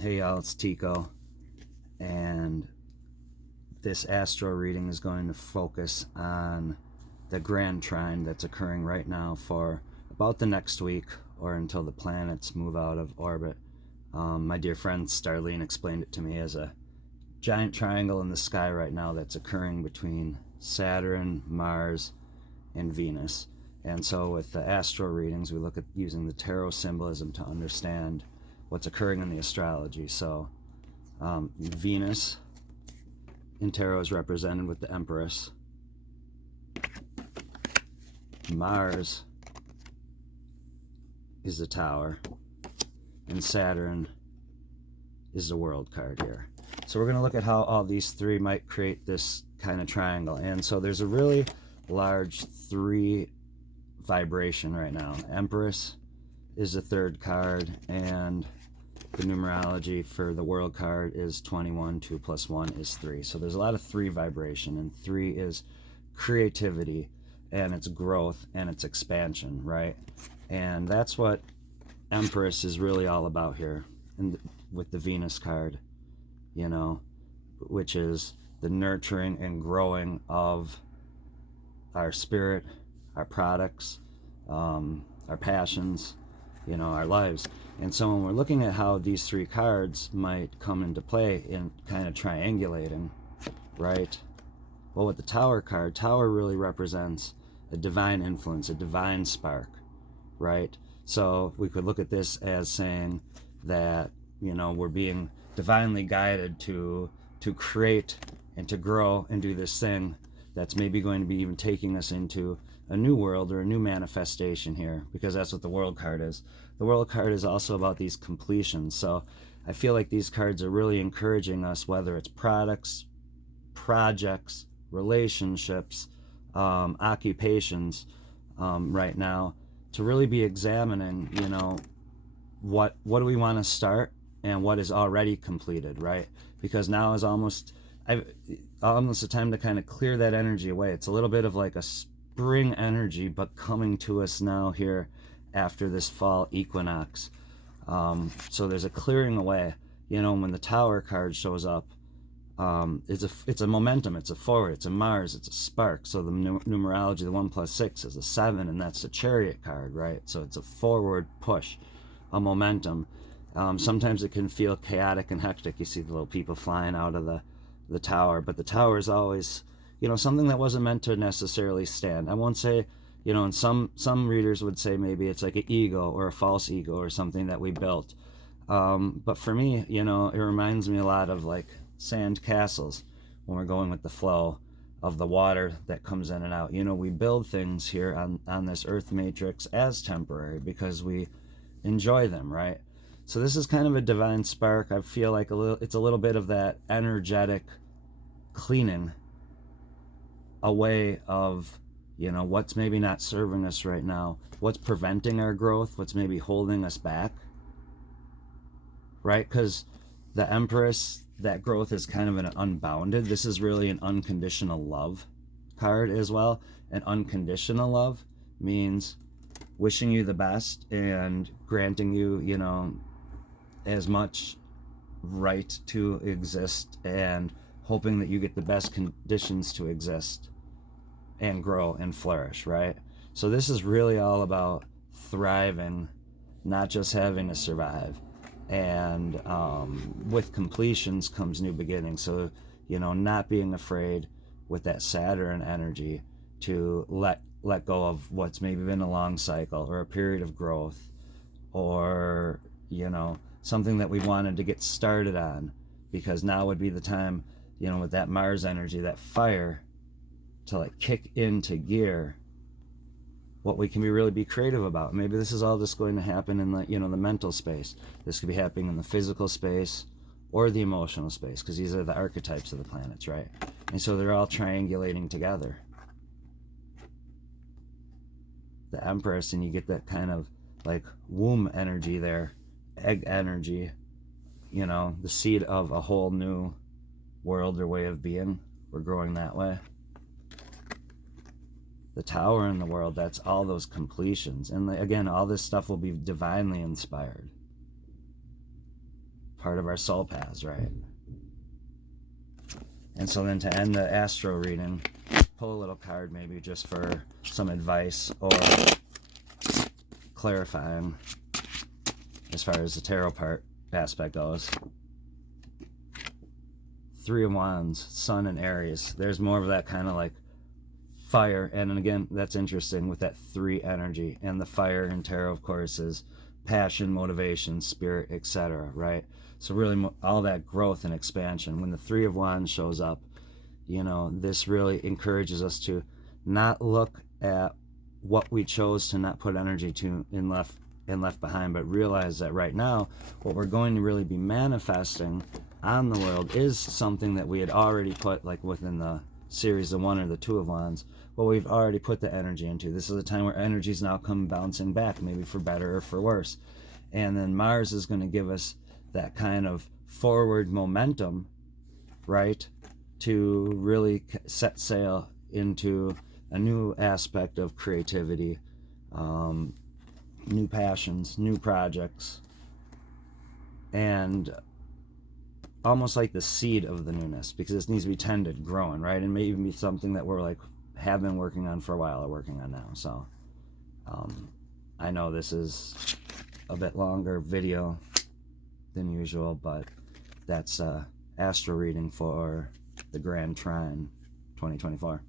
Hey y'all, it's Tico, and this astro reading is going to focus on the Grand Trine that's occurring right now for about the next week or until the planets move out of orbit. My dear friend Starlene explained it to me as a giant triangle in the sky right now that's occurring between Saturn, Mars, and Venus. And so with the astro readings, we look at using the tarot symbolism to understand what's occurring in the astrology. So Venus in tarot is represented with the Empress. Mars is the Tower, and Saturn is the World card here. So we're going to look at how all these three might create this kind of triangle. And so there's a really large 3 vibration right now. Empress is the 3rd card, and the numerology for the World card is 21. 2 plus 1 is 3. So there's a lot of 3 vibration, and 3 is creativity, and it's growth, and it's expansion, right? And that's what Empress is really all about here, and with the Venus card, you know, which is the nurturing and growing of our spirit, our products, our passions, you know, our lives. And so when we're looking at how these 3 cards might come into play in kind of triangulating, right? Well, with the Tower card, Tower really represents a divine influence, a divine spark, right? So we could look at this as saying that, you know, we're being divinely guided to create and to grow and do this thing that's maybe going to be even taking us into a new world or a new manifestation here, because that's what the World card is. The World card is also about these completions. So I feel like these cards are really encouraging us, whether it's products, projects, relationships, occupations, right now, to really be examining, you know, what do we want to start and what is already completed, right? Because now is almost a time to kind of clear that energy away. It's a little bit of like a spring energy, but coming to us now here after this fall equinox. So there's a clearing away. You know, when the Tower card shows up, it's a momentum, it's a forward, it's a Mars, it's a spark. So the numerology, the 1 plus 6 is a 7, and that's the Chariot card, right? So it's a forward push, a momentum. Sometimes it can feel chaotic and hectic. You see the little people flying out of the Tower, but the Tower is always, you know, something that wasn't meant to necessarily stand. I won't say, you know, and some readers would say maybe it's like an ego or a false ego or something that we built. But for me, you know, it reminds me a lot of like sand castles when we're going with the flow of the water that comes in and out. You know, we build things here on this earth matrix as temporary because we enjoy them, right? So this is kind of a divine spark. I feel like it's a little bit of that energetic cleaning away of, you know, what's maybe not serving us right now, what's preventing our growth, what's maybe holding us back, right? Because the Empress, that growth is kind of an unbounded. This is really an unconditional love card as well. And unconditional love means wishing you the best and granting you, you know, as much right to exist and hoping that you get the best conditions to exist and grow and flourish, right? So this is really all about thriving, not just having to survive. And with completions comes new beginnings. So, you know, not being afraid with that Saturn energy to let go of what's maybe been a long cycle or a period of growth, or, you know, something that we wanted to get started on, because now would be the time, you know, with that Mars energy, that fire, to like kick into gear what we can really be creative about. Maybe this is all just going to happen in the, you know, the mental space. This could be happening in the physical space or the emotional space, because these are the archetypes of the planets, right? And so they're all triangulating together. The Empress, and you get that kind of like womb energy there, egg energy, you know, the seed of a whole new world or way of being. We're growing that way. The Tower in the world, that's all those completions. And again, all this stuff will be divinely inspired. part of our soul paths, right? And so then to end the astro reading, pull a little card maybe just for some advice or clarifying as far as the tarot part aspect goes. Three of Wands, Sun and Aries. There's more of that kind of like fire, and again, that's interesting with that 3 energy. And the fire in tarot, of course, is passion, motivation, spirit, etc., right? So really all that growth and expansion. When the 3 of Wands shows up, you know, this really encourages us to not look at what we chose to not put energy to and left behind, but realize that right now what we're going to really be manifesting on the world is something that we had already put, like within the series, the 1 or the 2 of Wands, what we've already put the energy into. This is a time where energy's now come bouncing back, maybe for better or for worse. And then Mars is going to give us that kind of forward momentum, right, to really set sail into a new aspect of creativity, new passions, new projects, and almost like the seed of the newness, because this needs to be tended, growing, right? And maybe be something that we're like have been working on for a while or working on now. So I know this is a bit longer video than usual, but that's astro reading for the Grand Trine 2024.